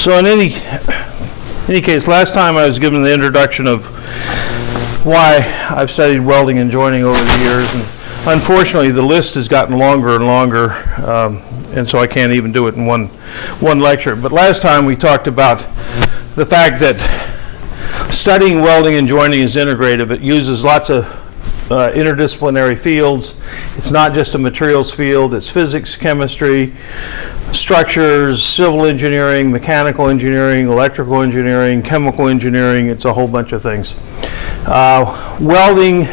So in any case, last time I was given the introduction of why I've studied welding and joining over the years, and unfortunately the list has gotten longer and longer, and so I can't even do it in one lecture. But last time we talked about the fact that studying welding and joining is integrative. It uses lots of interdisciplinary fields. It's not just a materials field, it's physics, chemistry, structures, civil engineering, mechanical engineering, electrical engineering, chemical engineering. It's a whole bunch of things. Welding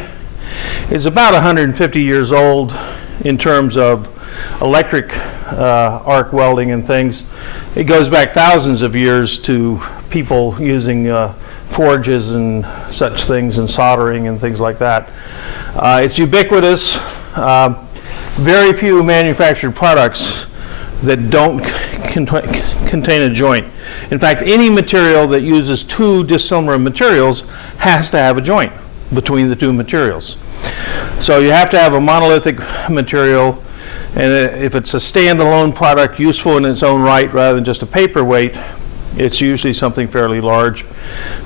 is about 150 years old in terms of electric arc welding and things. It goes back thousands of years to people using forges and such things, and soldering and things like that. It's ubiquitous. Very few manufactured products that don't contain a joint. In fact, any material that uses two dissimilar materials has to have a joint between the two materials. So you have to have a monolithic material, and if it's a standalone product useful in its own right rather than just a paperweight, it's usually something fairly large.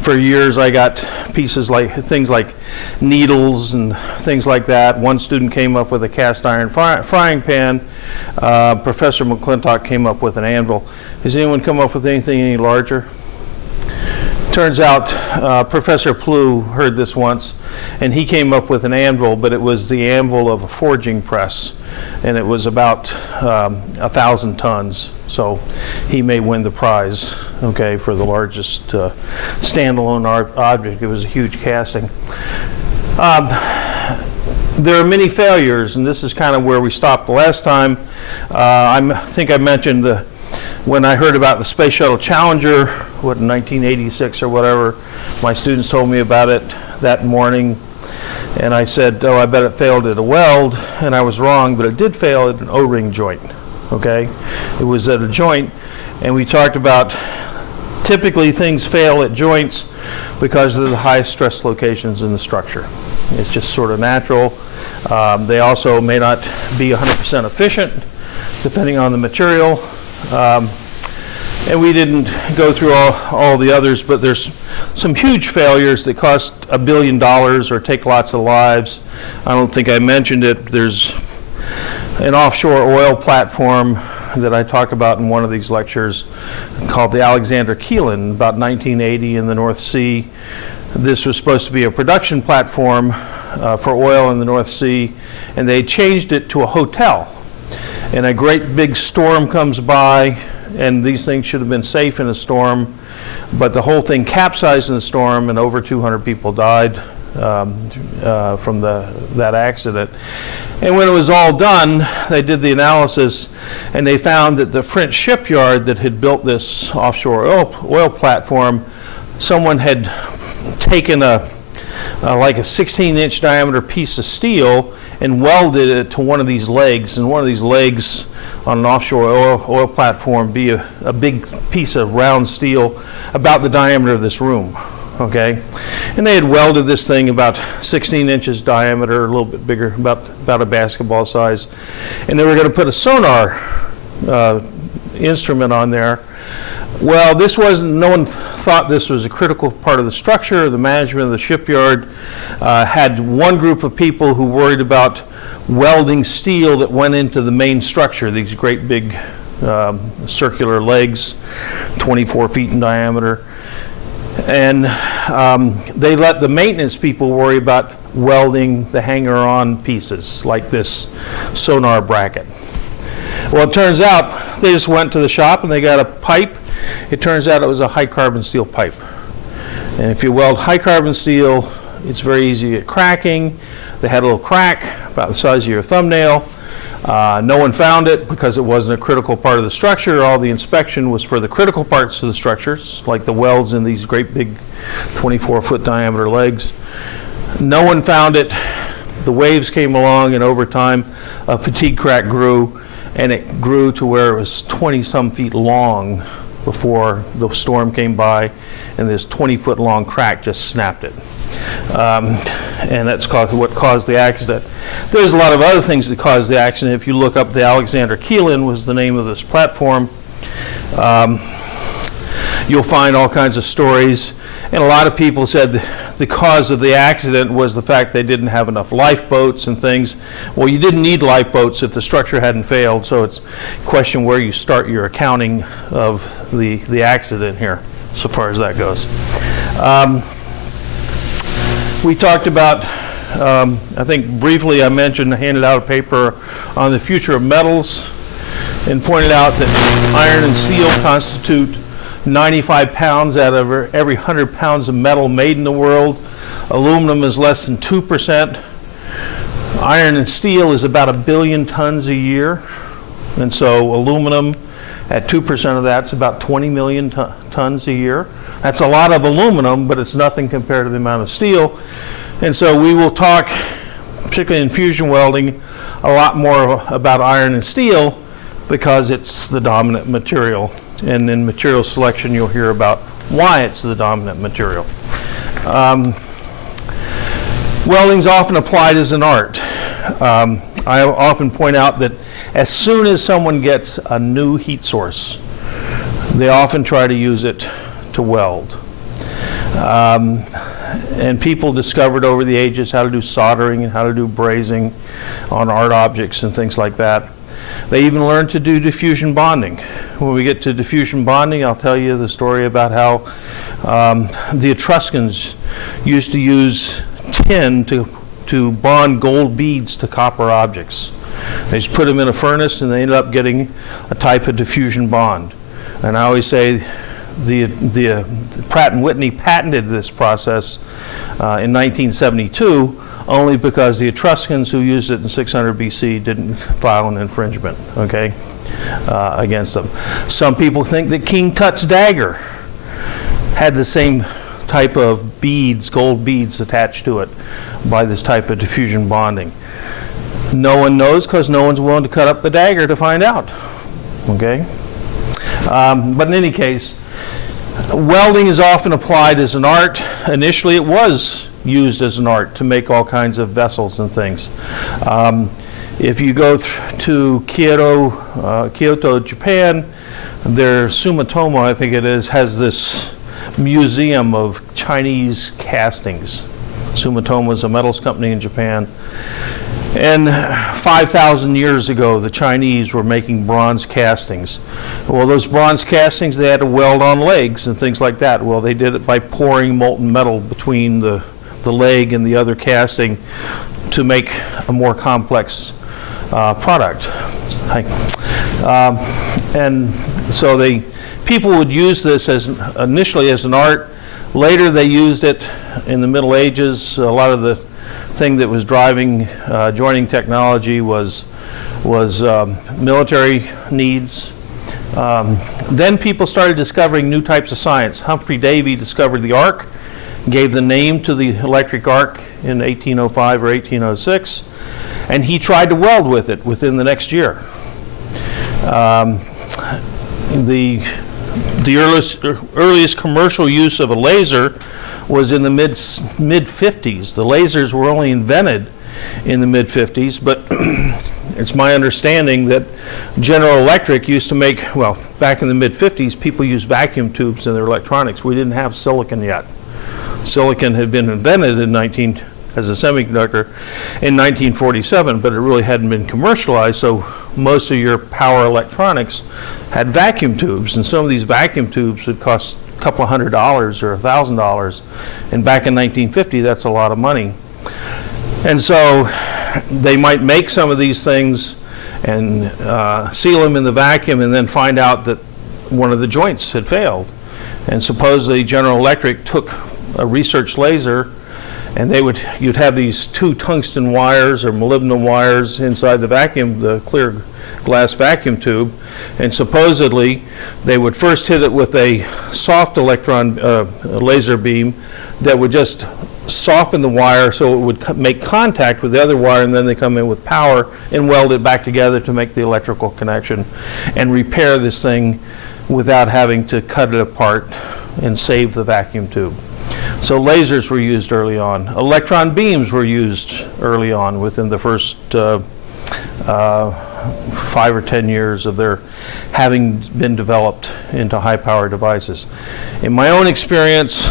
For years I got pieces like things like needles and things like that. One student came up with a cast iron frying pan. Professor McClintock came up with an anvil. Has anyone come up with anything any larger? Turns out Professor Plew heard this once, and he came up with an anvil, but it was the anvil of a forging press, and it was about 1,000 tons. So he may win the prize, okay, for the largest standalone object. It was a huge casting. There are many failures, and this is kind of where we stopped the last time. I think I mentioned when I heard about the Space Shuttle Challenger, what, in 1986 or whatever, my students told me about it that morning, and I said, oh, I bet it failed at a weld, and I was wrong, but it did fail at an O-ring joint, okay? It was at a joint, and we talked about typically things fail at joints because they're the highest stress locations in the structure. It's just sort of natural. They also may not be 100% efficient, depending on the material. And we didn't go through all the others, but there's some huge failures that cost $1 billion or take lots of lives. I don't think I mentioned it. There's an offshore oil platform that I talk about in one of these lectures called the Alexander Keelan, about 1980 in the North Sea. This was supposed to be a production platform for oil in the North Sea, and they changed it to a hotel. And a great big storm comes by, and these things should have been safe in a storm, but the whole thing capsized in the storm, and over 200 people died from that accident. And when it was all done, they did the analysis, and they found that the French shipyard that had built this offshore oil platform, someone had taken like a 16-inch diameter piece of steel and welded it to one of these legs, and one of these legs on an offshore oil platform be a big piece of round steel about the diameter of this room, okay? And they had welded this thing about 16 inches diameter, a little bit bigger, about a basketball size, and they were going to put a sonar instrument on there. Well, this wasn't, no one thought this was a critical part of the structure. The management of the shipyard had one group of people who worried about welding steel that went into the main structure, these great big circular legs, 24 feet in diameter. And they let the maintenance people worry about welding the hanger-on pieces, like this sonar bracket. Well, it turns out they just went to the shop and they got a pipe. It turns out it was a high carbon steel pipe. And if you weld high carbon steel, it's very easy to get cracking. They had a little crack about the size of your thumbnail. No one found it because it wasn't a critical part of the structure. All the inspection was for the critical parts of the structures, like the welds in these great big 24-foot diameter legs. No one found it. The waves came along, and over time a fatigue crack grew, and it grew to where it was 20-some feet long before the storm came by, and this 20-foot long crack just snapped it. And that's what caused the accident. There's a lot of other things that caused the accident. If you look up, the Alexander Keelan was the name of this platform. you'll find all kinds of stories. And a lot of people said the cause of the accident was the fact they didn't have enough lifeboats and things. Well, you didn't need lifeboats if the structure hadn't failed, so it's a question where you start your accounting of the accident here, so far as that goes. We talked about, I think briefly I mentioned, handed out a paper on the future of metals and pointed out that iron and steel constitute 95 pounds out of every 100 pounds of metal made in the world. Aluminum is less than 2%. Iron and steel is about 1 billion tons a year. And so aluminum at 2% of that's about 20 million tons a year. That's a lot of aluminum, but it's nothing compared to the amount of steel. And so we will talk, particularly in fusion welding, a lot more about iron and steel because it's the dominant material. And in material selection, you'll hear about why it's the dominant material. Welding's often applied as an art. I often point out that as soon as someone gets a new heat source, they often try to use it to weld. And people discovered over the ages how to do soldering and how to do brazing on art objects and things like that. They even learned to do diffusion bonding. When we get to diffusion bonding, I'll tell you the story about how the Etruscans used to use tin to bond gold beads to copper objects. They just put them in a furnace and they ended up getting a type of diffusion bond. And I always say the Pratt & Whitney patented this process in 1972 only because the Etruscans who used it in 600 BC didn't file an infringement, okay, against them. Some people think that King Tut's dagger had the same type of beads, gold beads attached to it by this type of diffusion bonding. No one knows because no one's willing to cut up the dagger to find out, okay? But in any case, welding is often applied as an art. Initially it was used as an art to make all kinds of vessels and things. If you go to Kyoto, Japan, their Sumitomo, I think it is, has this museum of Chinese castings. Sumitomo is a metals company in Japan. And 5,000 years ago, the Chinese were making bronze castings. Well, those bronze castings, they had to weld on legs and things like that. Well, they did it by pouring molten metal between the leg and the other casting to make a more complex product. And so people would use this initially as an art. Later they used it in the Middle Ages. A lot of the thing that was driving joining technology was military needs. Then people started discovering new types of science. Humphrey Davy discovered the arc, gave the name to the electric arc in 1805 or 1806, and he tried to weld with it within the next year. The earliest commercial use of a laser was in the mid-50s. The lasers were only invented in the mid-50s, but it's my understanding that General Electric used to make, well, back in the mid-50s, people used vacuum tubes in their electronics. We didn't have silicon yet. Silicon had been invented as a semiconductor in 1947, but it really hadn't been commercialized, so most of your power electronics had vacuum tubes, and some of these vacuum tubes would cost a couple $100 or $1,000, and back in 1950, that's a lot of money. And so they might make some of these things and seal them in the vacuum and then find out that one of the joints had failed. And supposedly General Electric took a research laser, and you'd have these two tungsten wires or molybdenum wires inside the clear glass vacuum tube, and supposedly they would first hit it with a soft electron laser beam that would just soften the wire so it would make contact with the other wire, and then they come in with power and weld it back together to make the electrical connection and repair this thing without having to cut it apart and save the vacuum tube. So lasers were used early on. Electron beams were used early on within the first 5 or 10 years of their having been developed into high-power devices. In my own experience,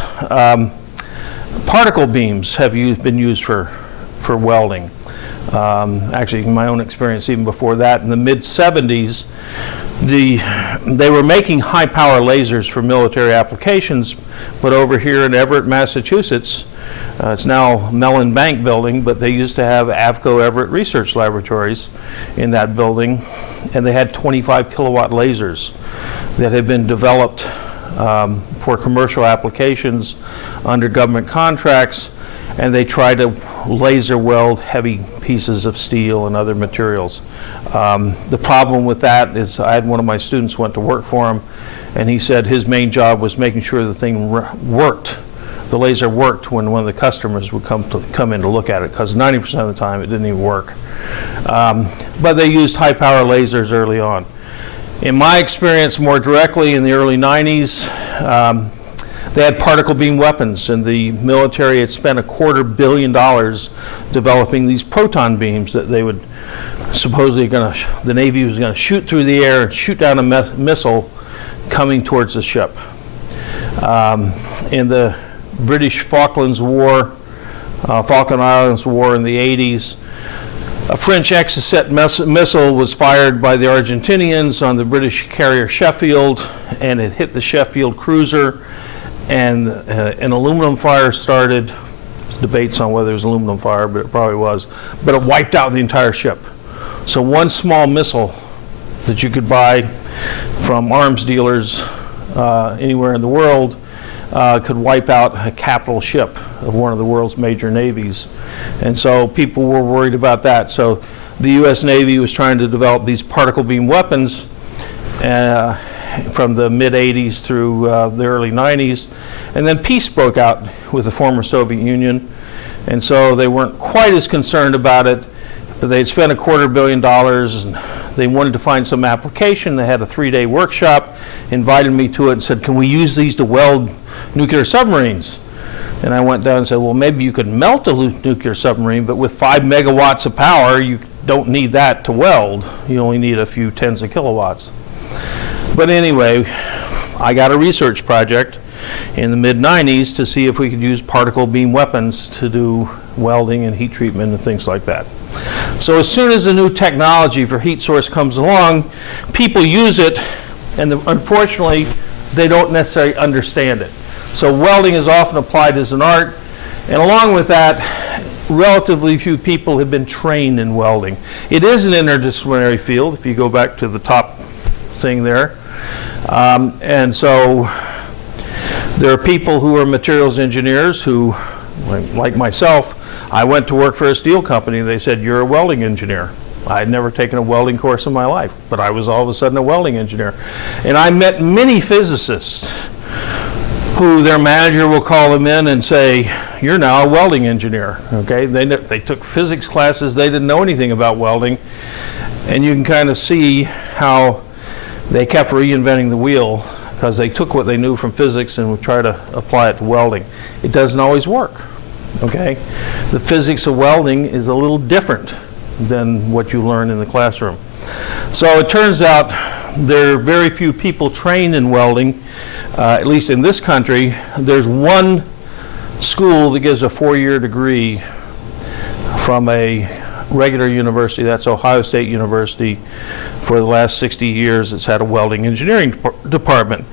particle beams have been used for welding. Actually, in my own experience, even before that, in the mid-70s, they were making high-power lasers for military applications, but over here in Everett, Massachusetts, it's now Mellon Bank building, but they used to have Avco Everett Research Laboratories in that building, and they had 25 kilowatt lasers that had been developed for commercial applications under government contracts, and they tried to laser weld heavy pieces of steel and other materials. The problem with that is I had one of my students went to work for him, and he said his main job was making sure the thing worked. The laser worked when one of the customers would come in to look at it, because 90% of the time it didn't even work. But they used high-power lasers early on. In my experience, more directly in the early 90s, they had particle beam weapons, and the military had spent $250 million developing these proton beams that they would supposedly the Navy was going to shoot through the air and shoot down a missile coming towards the ship. In the British Falklands War, Falkland Islands War in the 80s, a French Exocet missile was fired by the Argentinians on the British carrier Sheffield, and it hit the Sheffield cruiser, and an aluminum fire started. Debates on whether it was aluminum fire, but it probably was. But it wiped out the entire ship. So one small missile that you could buy from arms dealers anywhere in the world could wipe out a capital ship of one of the world's major navies. And so people were worried about that. So the U.S. Navy was trying to develop these particle beam weapons from the mid-'80s through the early '90s. And then peace broke out with the former Soviet Union. And so they weren't quite as concerned about it, but they'd spent $250 million, and they wanted to find some application. They had a 3-day workshop, invited me to it, and said, can we use these to weld nuclear submarines? And I went down and said, well, maybe you could melt a nuclear submarine, but with 5 megawatts of power, you don't need that to weld. You only need a few tens of kilowatts. But anyway, I got a research project in the mid-'90s to see if we could use particle beam weapons to do welding and heat treatment and things like that. So as soon as a new technology for heat source comes along, people use it, and unfortunately, they don't necessarily understand it. So welding is often applied as an art, and along with that, relatively few people have been trained in welding. It is an interdisciplinary field, if you go back to the top thing there. And so there are people who are materials engineers who, like myself, I went to work for a steel company. They said, you're a welding engineer. I had never taken a welding course in my life, but I was all of a sudden a welding engineer. And I met many physicists who their manager will call them in and say, you're now a welding engineer. Okay? They took physics classes. They didn't know anything about welding. And you can kind of see how they kept reinventing the wheel, because they took what they knew from physics and would try to apply it to welding. It doesn't always work, okay? The physics of welding is a little different than what you learn in the classroom. So it turns out there are very few people trained in welding, at least in this country. There's one school that gives a 4-year degree from a regular university, that's Ohio State University. For the last 60 years, it's had a welding engineering department.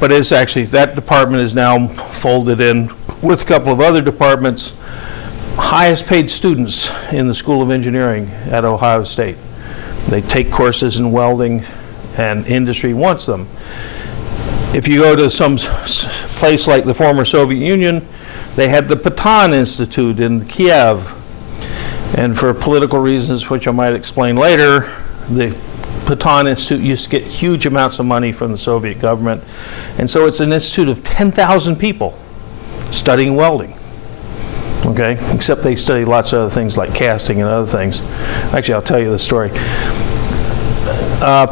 But it's actually, that department is now folded in with a couple of other departments. Highest paid students in the School of Engineering at Ohio State. They take courses in welding, and industry wants them. If you go to some place like the former Soviet Union, they had the Patan Institute in Kiev. And for political reasons, which I might explain later, the Patan Institute used to get huge amounts of money from the Soviet government. And so it's an institute of 10,000 people studying welding. Okay? Except they study lots of other things like casting and other things. Actually, I'll tell you the story.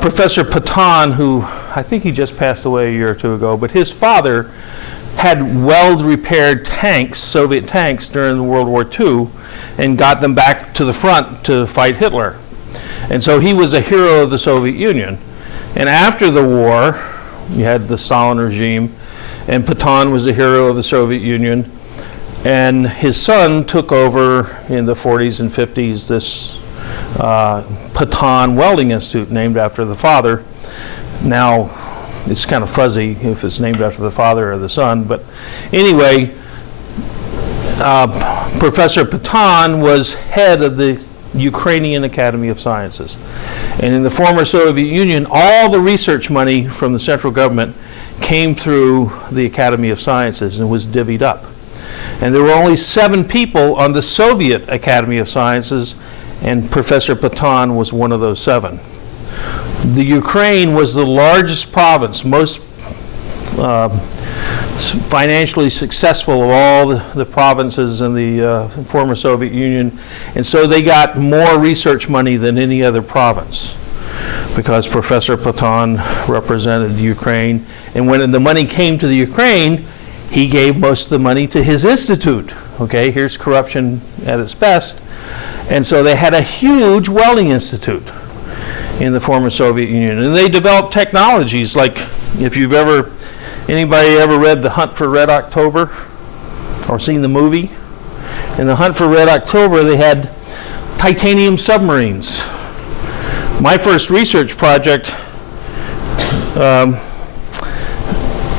Professor Patan, who I think he just passed away a year or two ago, but his father had weld-repaired tanks, Soviet tanks, during World War II, and got them back to the front to fight Hitler. And so he was a hero of the Soviet Union. And after the war, you had the Stalin regime, and Potan was a hero of the Soviet Union. And his son took over in the 40s and 50s this Potan Welding Institute, named after the father. Now, it's kind of fuzzy if it's named after the father or the son, but anyway, Professor Potan was head of the Ukrainian Academy of Sciences. And in the former Soviet Union, all the research money from the central government came through the Academy of Sciences and was divvied up. And there were only 7 people on the Soviet Academy of Sciences, and Professor Potan was one of those 7. The Ukraine was the largest province, most financially successful of all the provinces in the former Soviet Union, and so they got more research money than any other province because Professor Potan represented Ukraine. And when the money came to the Ukraine, he gave most of the money to his institute. Okay, here's corruption at its best. And so they had a huge welding institute in the former Soviet Union. And they developed technologies like, if you've anybody ever read The Hunt for Red October or seen the movie? In The Hunt for Red October, they had titanium submarines. My first research project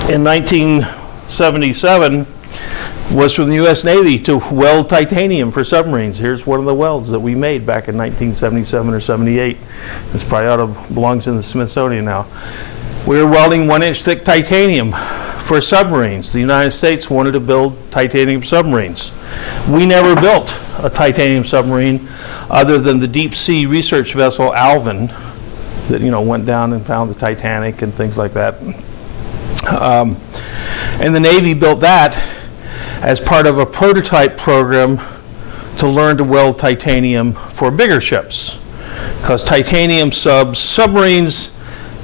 in 1977 was from the U.S. Navy to weld titanium for submarines. Here's one of the welds that we made back in 1977 or 78. This probably belongs in the Smithsonian now. We were welding 1-inch thick titanium for submarines. The United States wanted to build titanium submarines. We never built a titanium submarine other than the deep sea research vessel Alvin that went down and found the Titanic and things like that. And the Navy built that as part of a prototype program to learn to weld titanium for bigger ships, because titanium submarines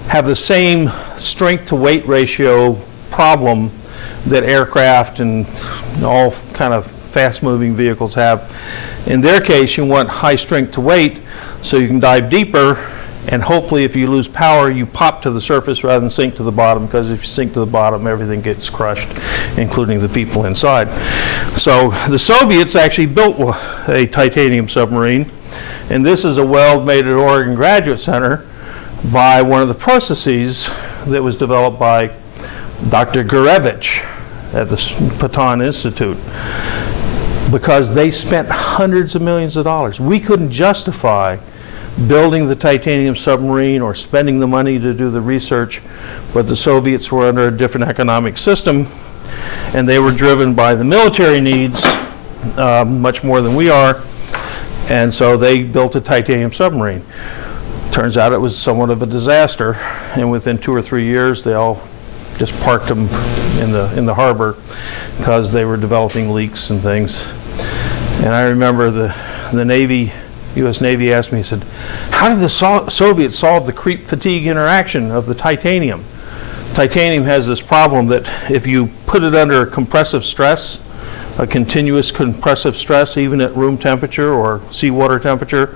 have the same strength to weight ratio problem that aircraft and all kind of fast moving vehicles have. In their case, you want high strength to weight so you can dive deeper, and hopefully if you lose power you pop to the surface rather than sink to the bottom, because if you sink to the bottom everything gets crushed, including the people inside. So the Soviets actually built a titanium submarine, and this is a weld made at Oregon Graduate Center by one of the processes that was developed by Dr. Gurevich at the Potan Institute, because they spent hundreds of millions of dollars. We couldn't justify building the titanium submarine or spending the money to do the research, but the Soviets were under a different economic system, and they were driven by the military needs much more than we are, and so they built a titanium submarine. Turns out it was somewhat of a disaster, and within 2 or 3 years they all just parked them in the harbor because they were developing leaks and things. And I remember the Navy, U.S. Navy asked me, he said, how did the Soviets solve the creep fatigue interaction of the titanium? Titanium has this problem that if you put it under compressive stress, a continuous compressive stress, even at room temperature or seawater temperature,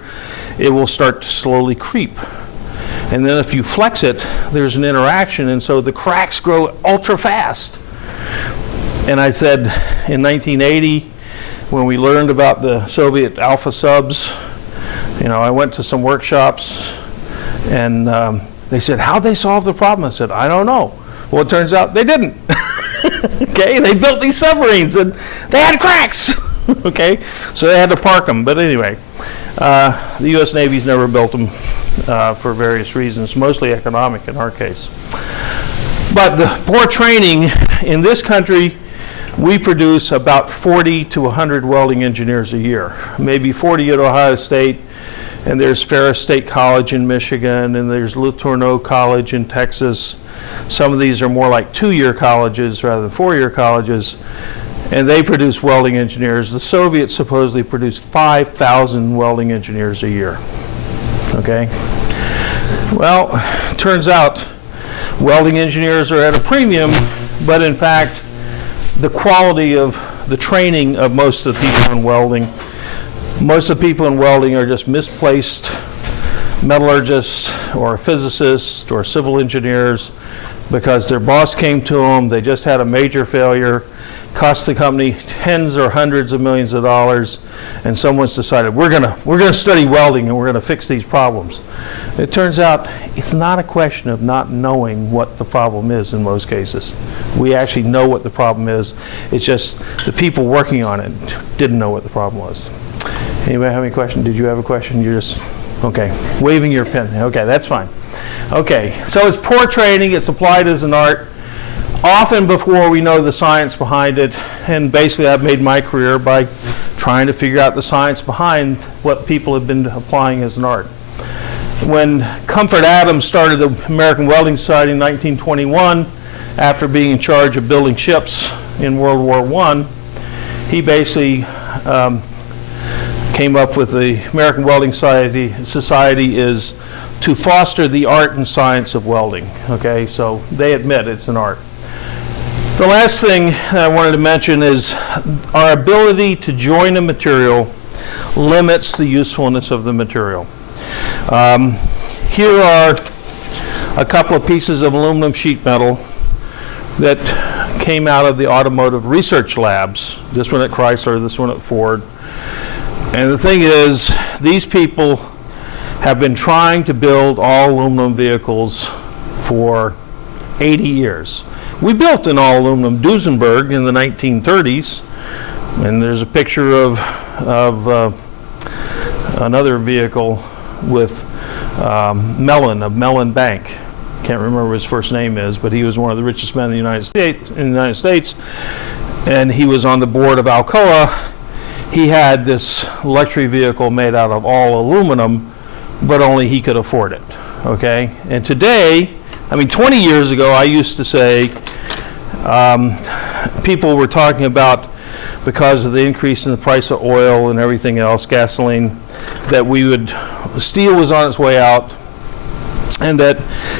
it will start to slowly creep. And then if you flex it, there's an interaction, and so the cracks grow ultra fast. And I said, in 1980, when we learned about the Soviet Alpha subs, I went to some workshops, and they said, how'd they solve the problem? I said, I don't know. Well, it turns out they didn't. Okay, they built these submarines, and they had cracks. Okay, so they had to park them. But anyway, the U.S. Navy's never built them for various reasons, mostly economic in our case. But the poor training in this country, we produce about 40 to 100 welding engineers a year, maybe 40 at Ohio State, and there's Ferris State College in Michigan, and there's Le Tourneau College in Texas. Some of these are more like 2-year colleges rather than 4-year colleges, and they produce welding engineers. The Soviets supposedly produced 5,000 welding engineers a year. Okay? Well, turns out welding engineers are at a premium, but in fact, the quality of the training of most of the people in welding, most of the people in welding are just misplaced metallurgists or physicists or civil engineers because their boss came to them, they just had a major failure, cost the company tens or hundreds of millions of dollars, and someone's decided we're gonna study welding and we're gonna fix these problems. It turns out it's not a question of not knowing what the problem is in most cases. We actually know what the problem is. It's just the people working on it didn't know what the problem was. Anybody have any question? Did you have a question? You're just, okay, waving your pen. Okay, that's fine. Okay, so it's poor training, it's applied as an art, often before we know the science behind it, and basically I've made my career by trying to figure out the science behind what people have been applying as an art. When Comfort Adams started the American Welding Society in 1921, after being in charge of building ships in World War I, he basically came up with the American Welding Society is to foster the art and science of welding. Okay, so they admit it's an art. The last thing I wanted to mention is our ability to join a material limits the usefulness of the material. Here are a couple of pieces of aluminum sheet metal that came out of the automotive research labs. This one at Chrysler, this one at Ford. And the thing is, these people have been trying to build all aluminum vehicles for 80 years. We built an all aluminum Duesenberg in the 1930s, and there's a picture of another vehicle with Mellon Bank. Can't remember what his first name is, but he was one of the richest men in the United States, and he was on the board of Alcoa. He had this luxury vehicle made out of all aluminum, but only he could afford it, okay? And today, I mean, 20 years ago, I used to say, people were talking about, because of the increase in the price of oil and everything else, gasoline, that steel was on its way out, and that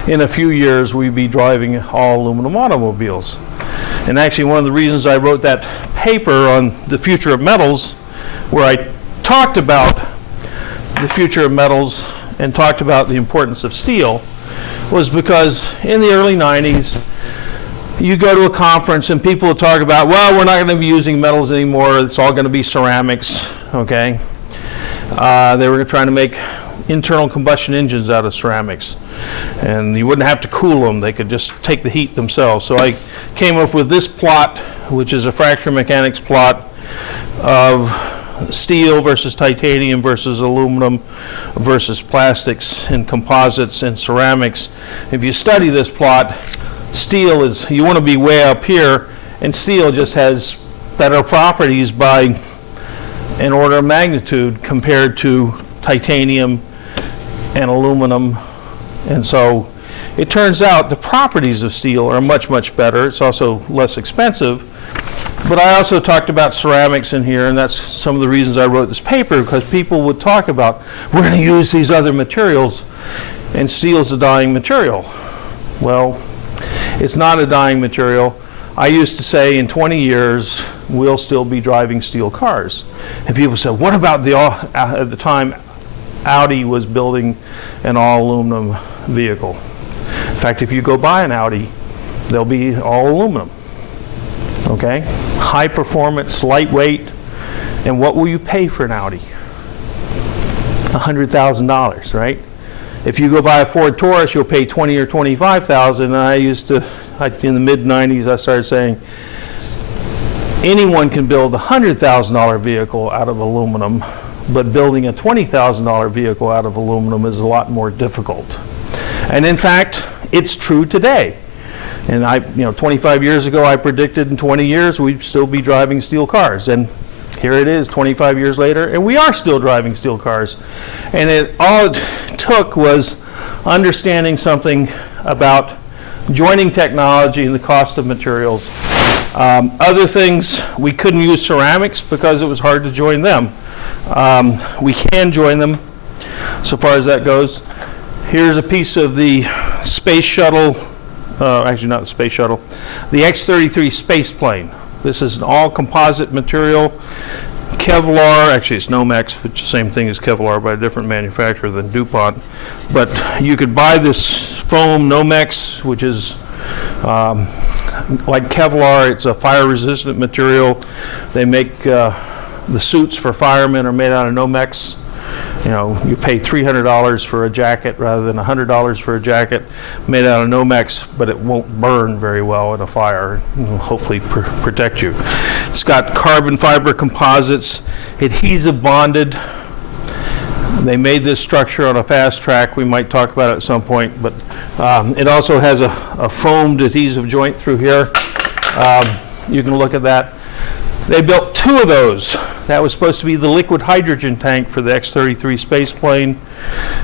in a few years we'd be driving all aluminum automobiles. And actually, one of the reasons I wrote that paper on the future of metals, where I talked about the future of metals and talked about the importance of steel, was because in the early 90s, you go to a conference and people would talk about, well, we're not going to be using metals anymore, it's all going to be ceramics, okay? They were trying to make internal combustion engines out of ceramics, and you wouldn't have to cool them, they could just take the heat themselves. So I came up with this plot, which is a fracture mechanics plot of steel versus titanium versus aluminum versus plastics and composites and ceramics. If you study this plot, steel is, you want to be way up here, and steel just has better properties by an order of magnitude compared to titanium and aluminum. And so it turns out the properties of steel are much, much better. It's also less expensive. But I also talked about ceramics in here, and that's some of the reasons I wrote this paper, because people would talk about, we're going to use these other materials, and steel's a dying material. Well, it's not a dying material. I used to say in 20 years, we'll still be driving steel cars. And people said, what about at the time Audi was building an all aluminum vehicle? In fact, if you go buy an Audi, they'll be all aluminum. Okay? High performance, lightweight. And what will you pay for an Audi? $100,000, right? If you go buy a Ford Taurus, you'll pay $20,000 or $25,000. And I used to, in the mid-90s, I started saying, anyone can build a $100,000 vehicle out of aluminum, but building a $20,000 vehicle out of aluminum is a lot more difficult. And in fact, it's true today. And 25 years ago, I predicted in 20 years we'd still be driving steel cars. And here it is 25 years later, and we are still driving steel cars. And all it took was understanding something about joining technology and the cost of materials. Other things, we couldn't use ceramics because it was hard to join them. We can join them so far as that goes. Here's a piece of the space shuttle, actually not the space shuttle, the X-33 space plane. This is an all composite material, Kevlar, actually it's Nomex, which is the same thing as Kevlar by a different manufacturer than DuPont. But you could buy this foam Nomex, which is like Kevlar. It's a fire-resistant material. They make the suits for firemen are made out of Nomex. You know, you pay $300 for a jacket rather than $100 for a jacket made out of Nomex, but it won't burn very well in a fire. It will hopefully protect you. It's got carbon fiber composites, adhesive bonded. They made this structure on a fast track. We might talk about it at some point, but it also has a foamed adhesive joint through here. You can look at that. They built 2 of those. That was supposed to be the liquid hydrogen tank for the X-33 space plane,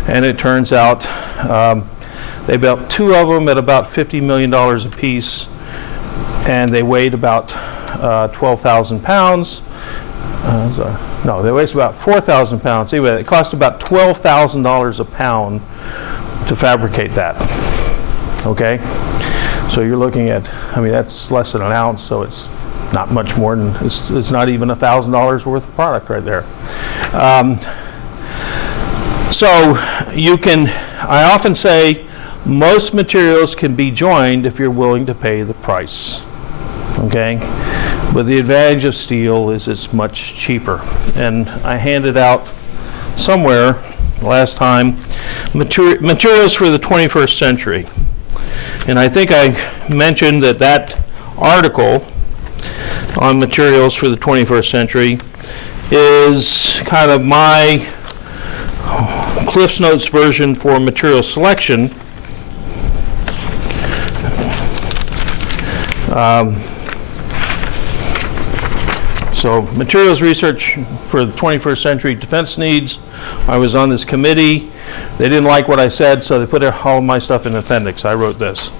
and it turns out they built 2 of them at about $50 million a piece, and they weighed about 12,000 pounds. No, they weighed about 4,000 pounds. Anyway, it cost about $12,000 a pound to fabricate that. Okay? So you're looking at, I mean, that's less than an ounce, so it's not much more than, it's not even $1,000 worth of product right there. So you can, I often say, most materials can be joined if you're willing to pay the price. Okay? But the advantage of steel is it's much cheaper. And I handed out somewhere last time materials for the 21st century. And I think I mentioned that that article on materials for the 21st century is kind of my Cliff's Notes version for material selection. So materials research for the 21st century defense needs. I was on this committee. They didn't like what I said, so they put all of my stuff in an appendix. I wrote this.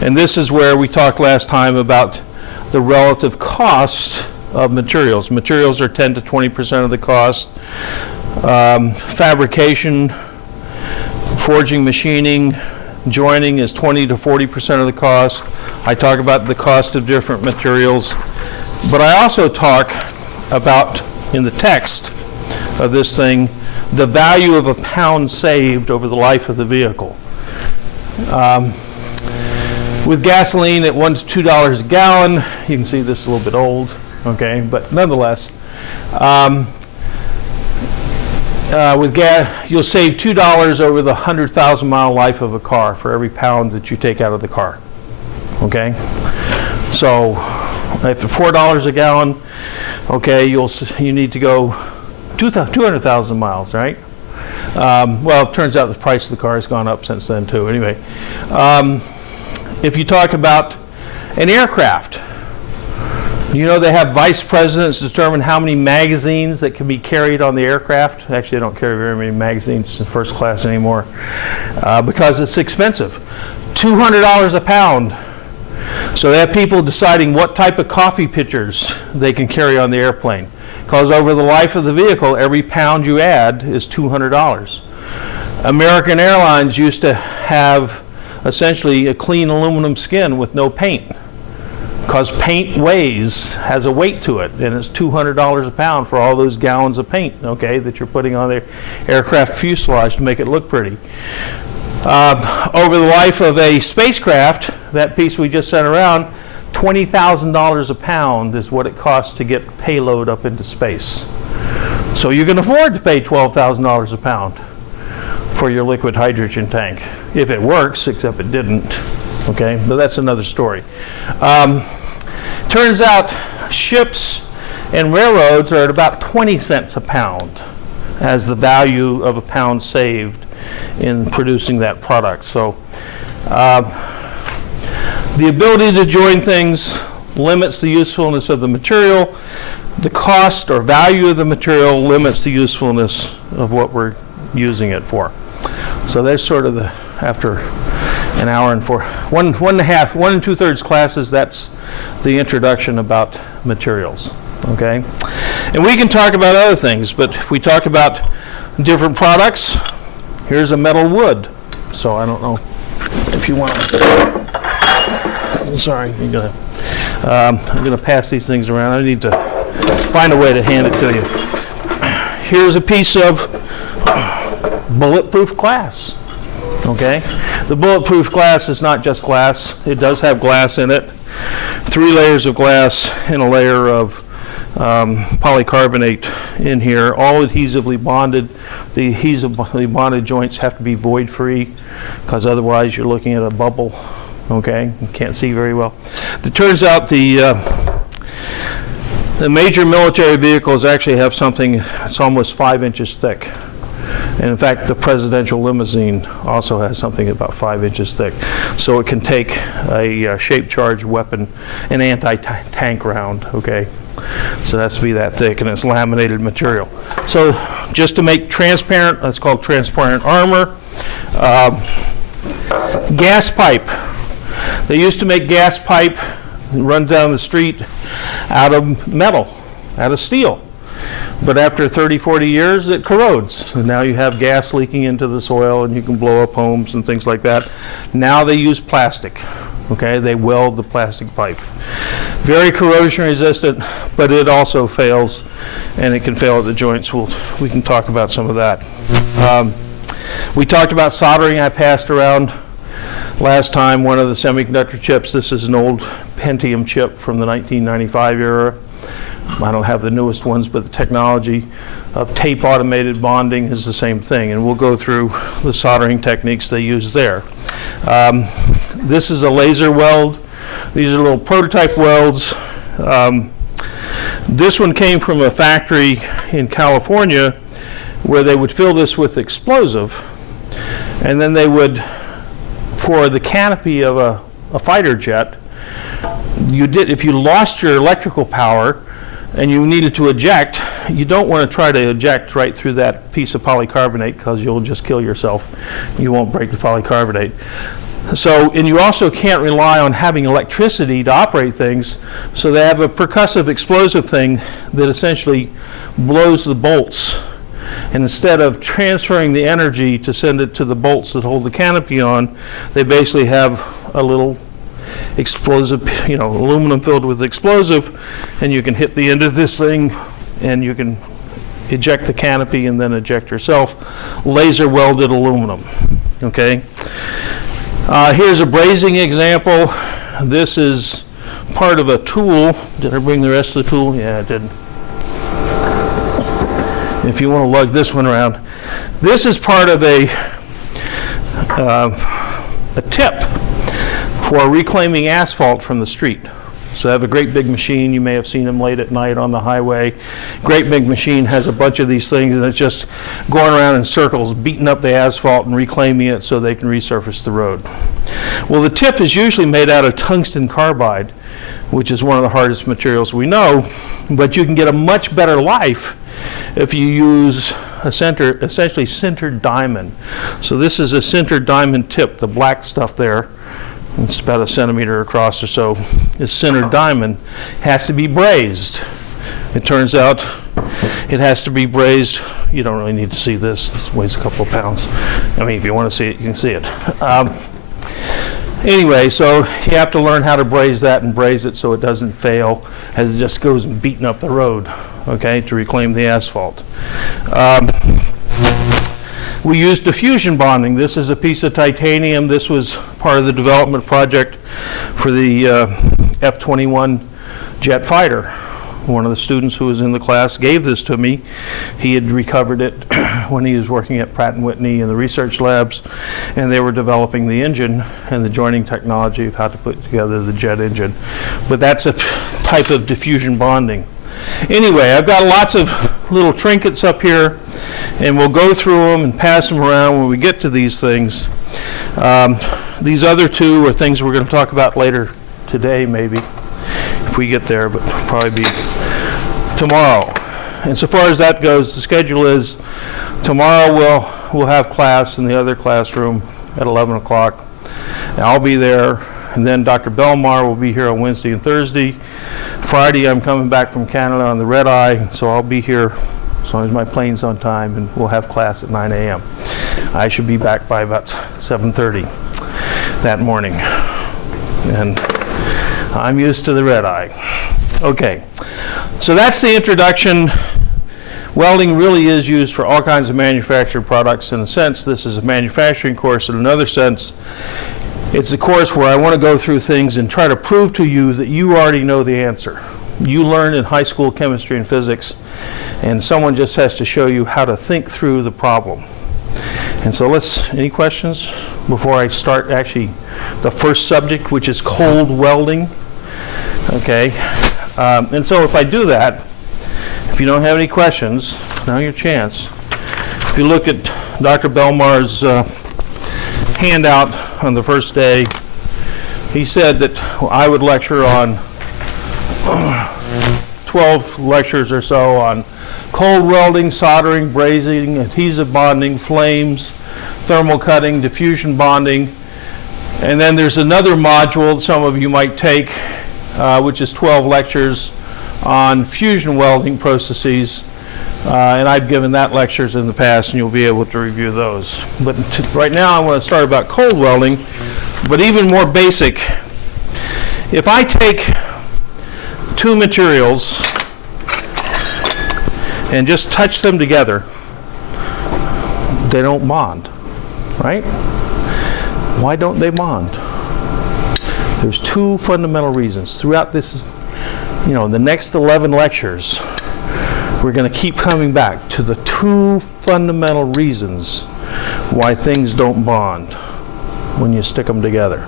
And this is where we talked last time about the relative cost of materials. Materials are 10 to 20% of the cost. Fabrication, forging, machining, joining is 20 to 40% of the cost. I talk about the cost of different materials. But I also talk about, in the text of this thing, the value of a pound saved over the life of the vehicle. With gasoline at $1 to $2 a gallon, you can see this is a little bit old, okay, but nonetheless, with gas, you'll save $2 over the 100,000 mile life of a car for every pound that you take out of the car, okay? So, if at $4 a gallon, okay, you need to go 200,000 miles, right? Well, it turns out the price of the car has gone up since then too. Anyway, if you talk about an aircraft, you know they have vice presidents determine how many magazines that can be carried on the aircraft. Actually, they don't carry very many magazines in first class anymore because it's expensive. $200 a pound. So they have people deciding what type of coffee pitchers they can carry on the airplane. Because over the life of the vehicle, every pound you add is $200. American Airlines used to have essentially a clean aluminum skin with no paint. Because paint has a weight to it, and it's $200 a pound for all those gallons of paint, okay, that you're putting on the aircraft fuselage to make it look pretty. Over the life of a spacecraft, that piece we just sent around, $20,000 a pound is what it costs to get payload up into space. So you can afford to pay $12,000 a pound for your liquid hydrogen tank, if it works, except it didn't. Okay, but that's another story. Turns out ships and railroads are at about 20 cents a pound as the value of a pound saved in producing that product. So the ability to join things limits the usefulness of the material. The cost or value of the material limits the usefulness of what we're using it for. So that's sort of the, after an hour and 1 and 2/3 classes, that's the introduction about materials, okay? And we can talk about other things, but if we talk about different products, here's a metal wood. So I don't know if you want to, sorry, I'm gonna pass these things around. I need to find a way to hand it to you. Here's a piece of bulletproof glass. Okay, the bulletproof glass is not just glass. It does have glass in it. 3 layers of glass and a layer of polycarbonate in here, all adhesively bonded. The adhesively bonded joints have to be void free, because otherwise you're looking at a bubble. Okay, you can't see very well. It turns out the major military vehicles actually have something that's almost 5 inches thick. And in fact, the presidential limousine also has something about 5 inches thick. So it can take a shape-charged weapon, an anti-tank round, okay? So it has to be that thick, and it's laminated material. So just to make transparent, that's called transparent armor. Gas pipe. They used to make gas pipe run down the street out of metal, out of steel. But after 30, 40 years, it corrodes. And now you have gas leaking into the soil, and you can blow up homes and things like that. Now they use plastic. Okay, they weld the plastic pipe. Very corrosion resistant, but it also fails, and it can fail at the joints. We can talk about some of that. We talked about soldering. I passed around last time one of the semiconductor chips. This is an old Pentium chip from the 1995 era. I don't have the newest ones, but the technology of tape automated bonding is the same thing, and we'll go through the soldering techniques they use there. This is a laser weld. These are little prototype welds. This one came from a factory in California where they would fill this with explosive, and then they would, for the canopy of a fighter jet, if you lost your electrical power and you needed to eject, you don't want to try to eject right through that piece of polycarbonate, because you'll just kill yourself. You won't break the polycarbonate. So, and you also can't rely on having electricity to operate things, so they have a percussive explosive thing that essentially blows the bolts. And instead of transferring the energy to send it to the bolts that hold the canopy on, they basically have a little explosive, aluminum filled with explosive, and you can hit the end of this thing and you can eject the canopy and then eject yourself. Laser welded aluminum. Okay. Here's a brazing example. This is part of a tool. Did I bring the rest of the tool? Yeah, I didn't. If you want to lug this one around, this is part of a tip for reclaiming asphalt from the street. So I have a great big machine. You may have seen them late at night on the highway. Great big machine has a bunch of these things, and it's just going around in circles, beating up the asphalt and reclaiming it so they can resurface the road. Well, the tip is usually made out of tungsten carbide, which is one of the hardest materials we know, but you can get a much better life if you use essentially sintered diamond. So this is a sintered diamond tip, the black stuff there. It's about 1 centimeter across or so. It's sintered diamond. Has to be brazed. It turns out it has to be brazed. You don't really need to see this. This weighs a couple of pounds. I mean, if you want to see it, you can see it. Anyway, so you have to learn how to braze that and braze it so it doesn't fail as it just goes beating up the road, okay, to reclaim the asphalt. We used diffusion bonding. This is a piece of titanium. This was part of the development project for the F-21 jet fighter. One of the students who was in the class gave this to me. He had recovered it when he was working at Pratt & Whitney in the research labs, and they were developing the engine and the joining technology of how to put together the jet engine. But that's a type of diffusion bonding. Anyway, I've got lots of little trinkets up here, and we'll go through them and pass them around when we get to these things. These other two are things we're going to talk about later today, maybe, if we get there, but probably be tomorrow. And so far as that goes, the schedule is tomorrow we'll have class in the other classroom at 11 o'clock. And I'll be there, and then Dr. Belmar will be here on Wednesday and Thursday. Friday, I'm coming back from Canada on the red eye, so I'll be here as long as my plane's on time, and we'll have class at 9 a.m. I should be back by about 7:30 that morning, and I'm used to the red eye. Okay, So that's the introduction. Welding really is used for all kinds of manufactured products. In a sense, this is a manufacturing course. In another sense, it's a course where I want to go through things and try to prove to you that you already know the answer. You learned in high school chemistry and physics, and someone just has to show you how to think through the problem. And so any questions before I start actually the first subject, which is cold welding? Okay. And so if I do that, if you don't have any questions, now your chance. If you look at Dr. Belmar's handout on the first day, he said that I would lecture on 12 lectures or so on cold welding, soldering, brazing, adhesive bonding, flames, thermal cutting, diffusion bonding. And then there's another module some of you might take, which is 12 lectures on fusion welding processes. And I've given that lectures in the past, and you'll be able to review those. But right now I want to start about cold welding, but even more basic. If I take two materials and just touch them together, they don't bond, right? Why don't they bond? There's two fundamental reasons. Throughout this, the next 11 lectures, we're going to keep coming back to the two fundamental reasons why things don't bond when you stick them together.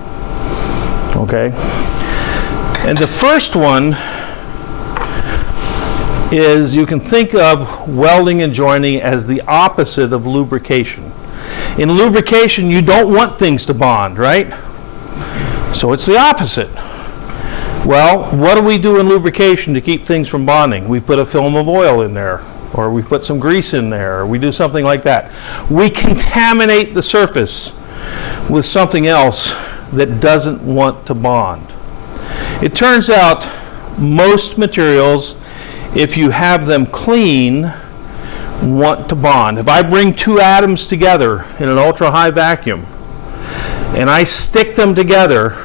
Okay? And the first one is you can think of welding and joining as the opposite of lubrication. In lubrication, you don't want things to bond, right? So it's the opposite. Well, what do we do in lubrication to keep things from bonding? We put a film of oil in there, or we put some grease in there, or we do something like that. We contaminate the surface with something else that doesn't want to bond. It turns out most materials, if you have them clean, want to bond. If I bring two atoms together in an ultra-high vacuum and I stick them together,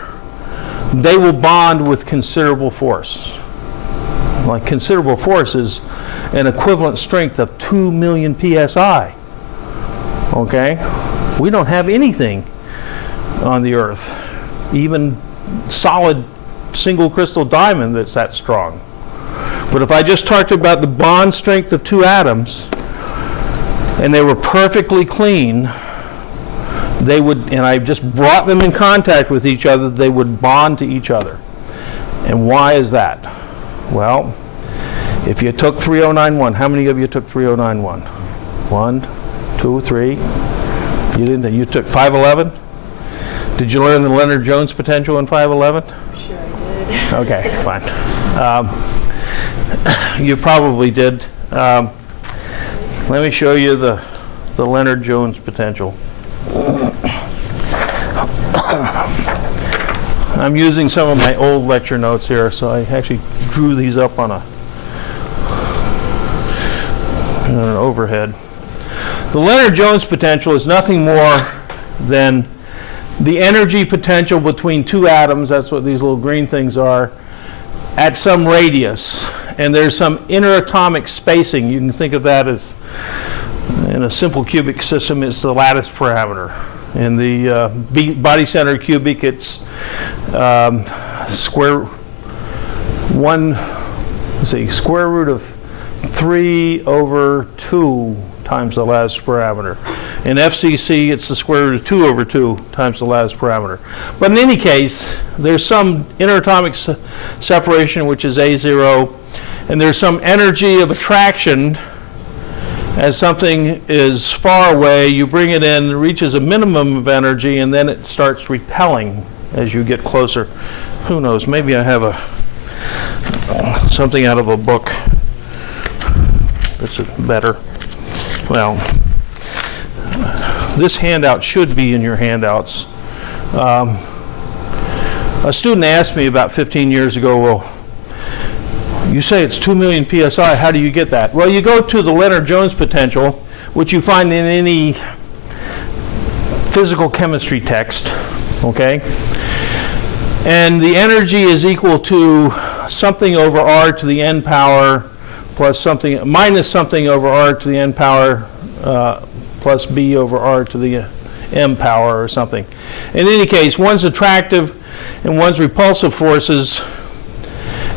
they will bond with considerable force. Like considerable force is an equivalent strength of 2 million psi. Okay? We don't have anything on the Earth, even solid single crystal diamond that's that strong. But if I just talked about the bond strength of two atoms and they were perfectly clean, they would, and I just brought them in contact with each other, they would bond to each other. And why is that? Well, if you took 3091, how many of you took 3091? 1, 2, 3. You didn't. You took 511? Did you learn the Leonard-Jones potential in 511? Sure I did. Okay, fine. You probably did. Let me show you the Leonard-Jones potential. I'm using some of my old lecture notes here, so I actually drew these up on an overhead. The Leonard-Jones potential is nothing more than the energy potential between two atoms, that's what these little green things are, at some radius. And there's some interatomic spacing. You can think of that as, in a simple cubic system, it's the lattice parameter. In the body-centered cubic, it's square root of 3 over 2 times the lattice parameter. In FCC, it's the square root of 2 over 2 times the lattice parameter. But in any case, there's some interatomic separation, which is A0, and there's some energy of attraction. As something is far away, you bring it in, it reaches a minimum of energy, and then it starts repelling as you get closer. Who knows, maybe I have something out of a book that's better. Well, this handout should be in your handouts. A student asked me about 15 years ago, well, you say it's 2 million psi, how do you get that? Well, you go to the Leonard-Jones potential, which you find in any physical chemistry text, okay? And the energy is equal to something over r to the n power plus something minus something over r to the n power plus b over r to the m power or something. In any case, one's attractive and one's repulsive forces,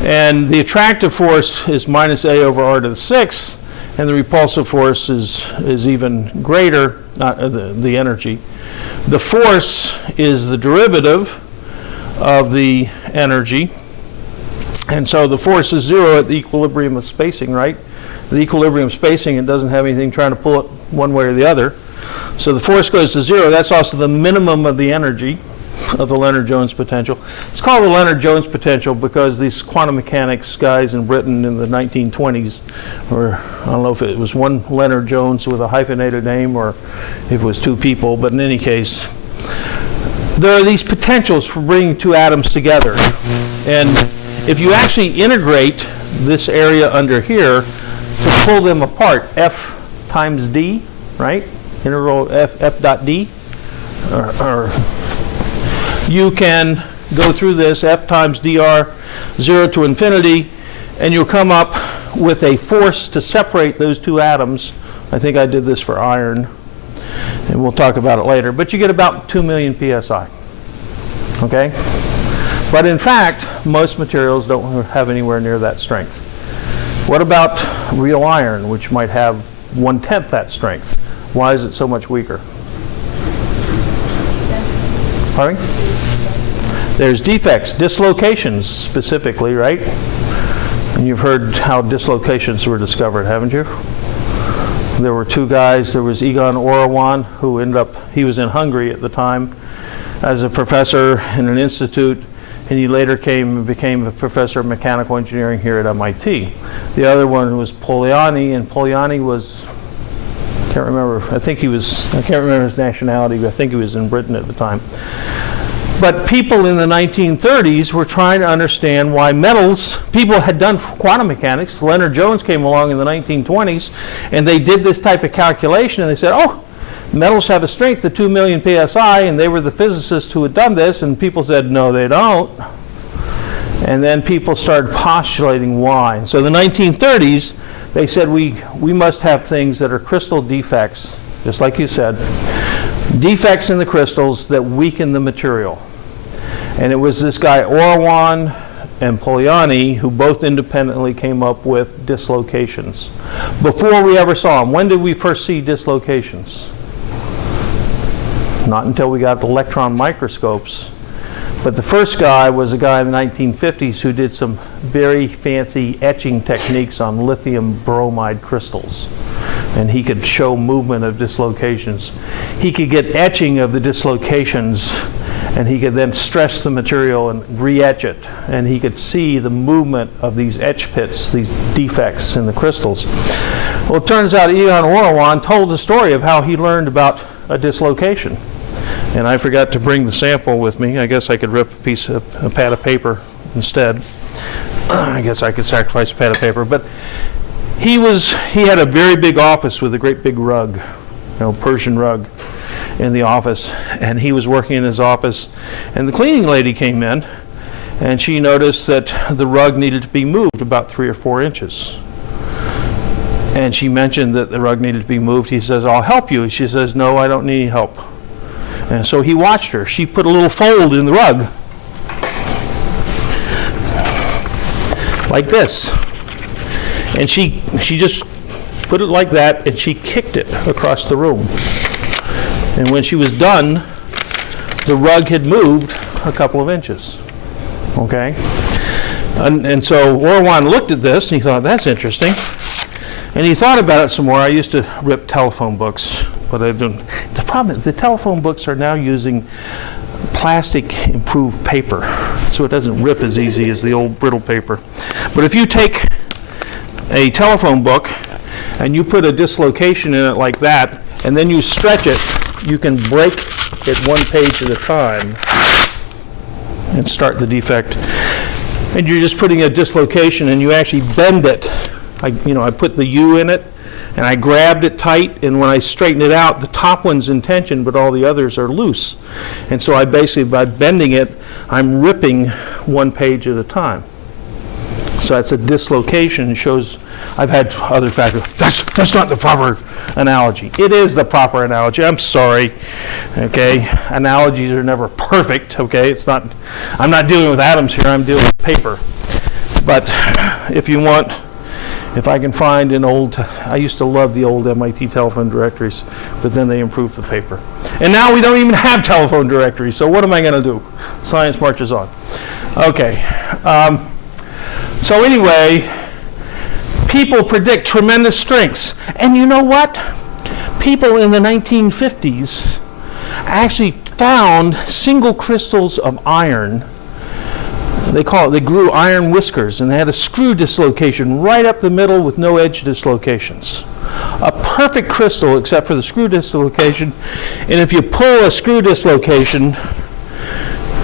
and the attractive force is minus a over r to the 6th, and the repulsive force is even greater, the energy. The force is the derivative of the energy, and so the force is 0 at the equilibrium of spacing, right? The equilibrium of spacing, it doesn't have anything trying to pull it one way or the other. So the force goes to 0. That's also the minimum of the energy of the Leonard-Jones potential. It's called the Leonard-Jones potential because these quantum mechanics guys in Britain in the 1920s, or I don't know if it was one Leonard-Jones with a hyphenated name or if it was two people, but in any case, there are these potentials for bringing two atoms together. And if you actually integrate this area under here to pull them apart, F times D, right? Integral F dot D, or you can go through this F times dr 0 to infinity, and you'll come up with a force to separate those two atoms. I think I did this for iron, and we'll talk about it later, but you get about 2 million psi. Okay? But in fact, most materials don't have anywhere near that strength. What about real iron, which might have 1/10 that strength? Why is it so much weaker? Pardon? There's defects, dislocations specifically, right? And you've heard how dislocations were discovered, haven't you? There were two guys. There was Egon Orawan, who ended up, he was in Hungary at the time as a professor in an institute, and he later became a professor of mechanical engineering here at MIT. The other one was Polanyi, and Polanyi was, I can't remember his nationality, but I think he was in Britain at the time. But people in the 1930s were trying to understand why metals, people had done quantum mechanics. Leonard-Jones came along in the 1920s, and they did this type of calculation, and they said, oh, metals have a strength of 2 million psi, and they were the physicists who had done this, and people said, no, they don't. And then people started postulating why. So the 1930s, they said we must have things that are crystal defects, just like you said, defects in the crystals that weaken the material. And it was this guy Orawan and Polanyi who both independently came up with dislocations. Before we ever saw them, when did we first see dislocations? Not until we got electron microscopes. But the first guy was a guy in the 1950s who did some very fancy etching techniques on lithium bromide crystals. And he could show movement of dislocations. He could get etching of the dislocations, and he could then stress the material and re-etch it. And he could see the movement of these etch pits, these defects in the crystals. Well, it turns out Egon Orawan told the story of how he learned about a dislocation. And I forgot to bring the sample with me. I guess I could rip a pad of paper instead. I guess I could sacrifice a pad of paper. But he had a very big office with a great big rug, Persian rug in the office. And he was working in his office. And the cleaning lady came in, and she noticed that the rug needed to be moved about 3 or 4 inches. And she mentioned that the rug needed to be moved. He says, I'll help you. She says, no, I don't need help. And so he watched her. She put a little fold in the rug, like this. And she just put it like that, and she kicked it across the room. And when she was done, the rug had moved a couple of inches. Okay? And so Orawan looked at this, and he thought, that's interesting. And he thought about it some more. I used to rip telephone books. But the problem is the telephone books are now using plastic improved paper, so it doesn't rip as easy as the old brittle paper. But if you take a telephone book and you put a dislocation in it like that, and then you stretch it, you can break it 1 page at a time and start the defect. And you're just putting a dislocation, and you actually bend it. I put the U in it, and I grabbed it tight, and when I straighten it out, the top one's in tension, but all the others are loose. And so I basically, by bending it, I'm ripping 1 page at a time. So that's a dislocation. It shows, I've had other factors. That's not the proper analogy. It is the proper analogy. I'm sorry. Okay, analogies are never perfect. Okay, it's not. I'm not dealing with atoms here. I'm dealing with paper. But if you want, if I can find an old, I used to love the old MIT telephone directories, but then they improved the paper. And now we don't even have telephone directories, so what am I going to do? Science marches on. Okay. So anyway, people predict tremendous strengths. And you know what? People in the 1950s actually found single crystals of iron. They grew iron whiskers, and they had a screw dislocation right up the middle with no edge dislocations. A perfect crystal except for the screw dislocation. And if you pull a screw dislocation,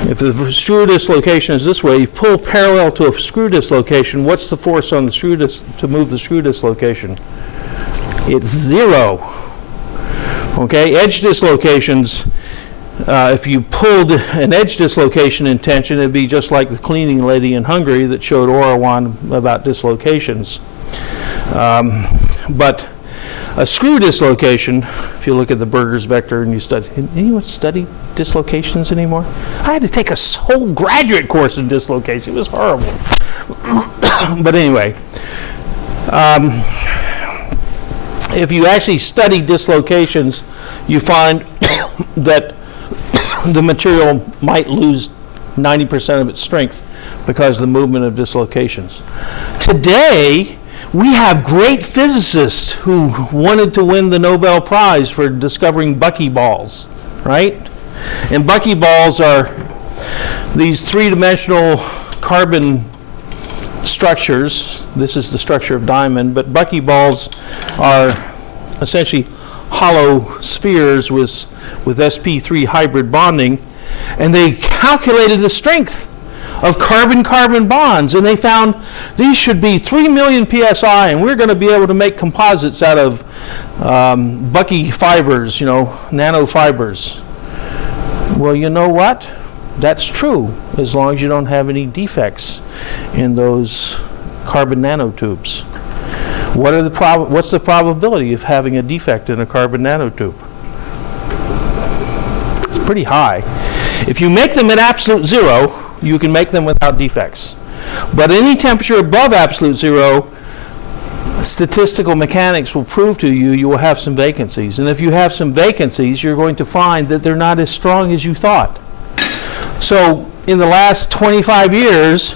if the screw dislocation is this way, you pull parallel to a screw dislocation, what's the force on the screw to move the screw dislocation? It's 0. Okay, edge dislocations, if you pulled an edge dislocation in tension, it'd be just like the cleaning lady in Hungary that showed Orawan about dislocations. But a screw dislocation, if you look at the Burgers vector and you study, anyone study dislocations anymore? I had to take a whole graduate course in dislocation. It was horrible. But anyway, if you actually study dislocations, you find that the material might lose 90% of its strength because of the movement of dislocations. Today, we have great physicists who wanted to win the Nobel Prize for discovering buckyballs, right? And buckyballs are these three-dimensional carbon structures. This is the structure of diamond, but buckyballs are essentially hollow spheres with sp3 hybrid bonding, and they calculated the strength of carbon-carbon bonds, and they found these should be 3 million psi, and we're going to be able to make composites out of bucky fibers, nanofibers. Well, you know what? That's true, as long as you don't have any defects in those carbon nanotubes. What's the probability of having a defect in a carbon nanotube? It's pretty high. If you make them at absolute 0, you can make them without defects. But any temperature above absolute 0, statistical mechanics will prove to you you will have some vacancies. And if you have some vacancies, you're going to find that they're not as strong as you thought. So in the last 25 years,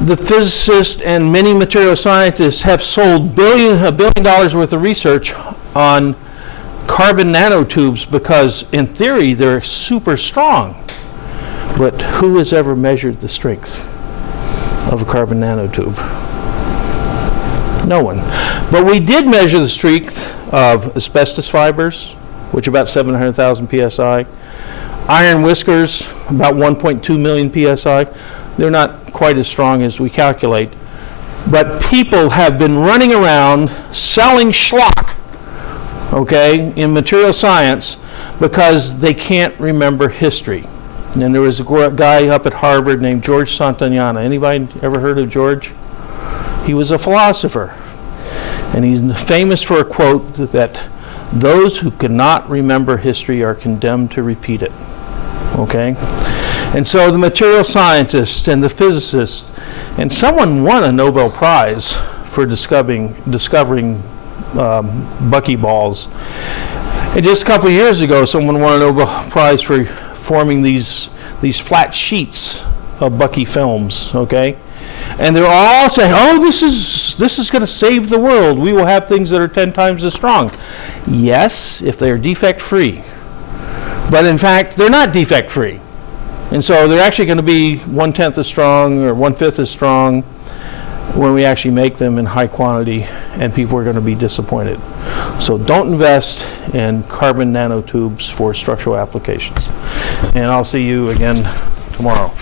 the physicists and many material scientists have sold $1 billion worth of research on carbon nanotubes because, in theory, they're super strong. But who has ever measured the strength of a carbon nanotube? No one. But we did measure the strength of asbestos fibers, which are about 700,000 psi. Iron whiskers, about 1.2 million psi. They're not quite as strong as we calculate. But people have been running around selling schlock, okay, in material science because they can't remember history. And there was a guy up at Harvard named George Santayana. Anybody ever heard of George? He was a philosopher. And he's famous for a quote that those who cannot remember history are condemned to repeat it. Okay? And so the material scientists and the physicists, and someone won a Nobel Prize for discovering buckyballs. And just a couple of years ago, someone won a Nobel Prize for forming these flat sheets of bucky films, okay? And they're all saying, oh, this is going to save the world. We will have things that are 10 times as strong. Yes, if they're defect-free. But in fact, they're not defect-free. And so they're actually going to be 1/10 as strong or 1/5 as strong when we actually make them in high quantity, and people are going to be disappointed. So don't invest in carbon nanotubes for structural applications. And I'll see you again tomorrow.